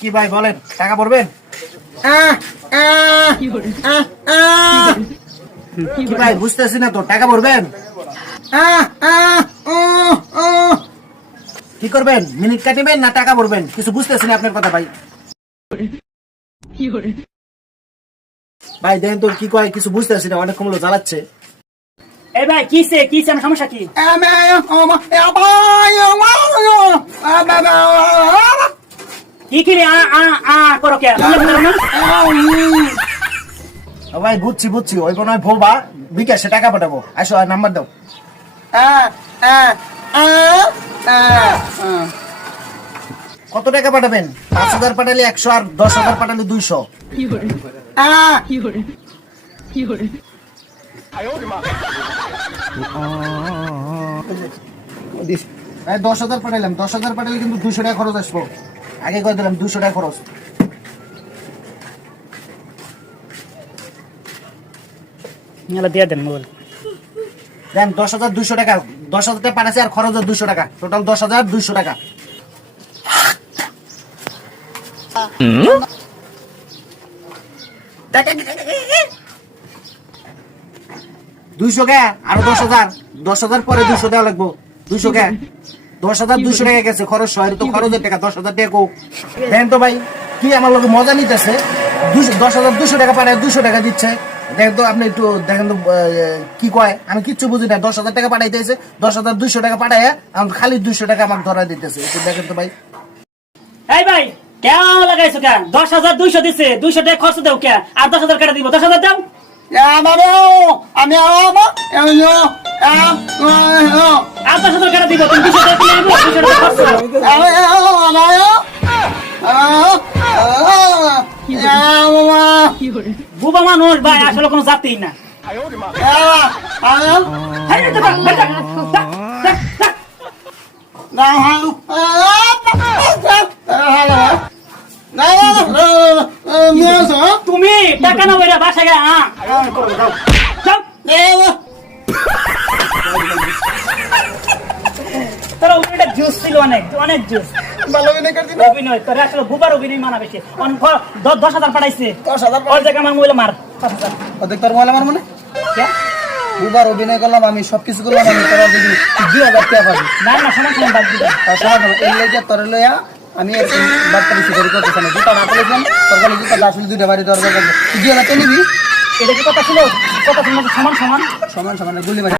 কি ভাই বলেন, টাকা পড়বেন? কি ভাই বুঝতেছি না তো, টাকা পড়বেন? কি করবেন, মিনিট কাটিবেন না টাকা পড়বেন? কিছু বুঝতেছি না আপনার কথা ভাই। ভাই দেখেন তো কি কয়, কিছু বুঝতেছি না, অনেক কমলো জ্বালাচ্ছে। এই ভাই কিসে আমার সমস্যা কি? কি কি করো কে? ভাই বুঝছি ওই কোনো ভোবা বিকাশে টাকা পাঠাবো, আসো আর নাম্বার দাও। কত টাকা পাঠাবেন? 5,000 পাঠালে 100 আর 10,000 পাঠালে 200। 10,000 পাঠাইলাম, 10,000 পাঠালে কিন্তু 200 টাকা খরচ আসবো। আগে কয়ে দিলাম 200 টাকা খরচ। দিয়ে দেন মোবাইল দেন 10,200 টাকা। 10,000 টাকা পাঠাচ্ছি আর খরচ 200 টাকা, টোটাল 10,200 টাকা। দুইশো কে আরো 10,000, 10,000 পরে 200 দেওয়া লাগবো। 200 কে 10,200 টাকা গেছে খরচ, শহরে তো খরচের টাকা 10,000 টাকা কো। দেখেন তো ভাই কি আমার লোক মজা নিতেছে, 10,200 টাকা পাঠায় 200 টাকা দিচ্ছে। দেখেন তো আপনি একটু দেখেন তো কি কয়, আমি কিচ্ছু বুঝি না। 10,000 টাকা পাঠাইতেছে, 10,200 টাকা পাঠায় খালি 200 টাকা আমাকে ধরা দিতেছে। একটু দেখেন তো ভাই। এই ভাই কেন লাগাইছো কে? 10,200 দিছে, 200 টাকা খরচ দাও কে? আর 10,000 টাকা দিব, 10,000 দাও। আমি আর 10,000 টাকা দিব, তুমি 200 টাকা দিলে দিব, 200 টাকা খরচ দাও। বুবা মানুষ ভাই, আসলে কোনো জাতিই না। তুমি টাকা না বইরা বাসা গে তোরা ওটা জুস ছিল, অনেক জুস। অভিনয় করে আসলে বুবার অভিনয় মানা বেশি। 10,000 পাঠাইছে, 10,000 ওর জায়গায় আমার মোবাইলে মার 5,000। অর্ধেক তোর মোবাইল আমার মনে দুবার অভিনয় করলাম, আমি সবকিছু করলাম, আমি তোর 2,000 টাকা পাবি। না সমান বাদ দিবে। এই লইয়া তোর লইয়া আমি বার্তা বেশি করি করতেছি না। জুতা না পেলেছিলাম তোর কাছে, জুতা আসলে 2টা বাড়ি দরকার। 2,000 নিবি, এটা কি কথা ছিল? কথা ছিল সমান গুলি বাড়ি।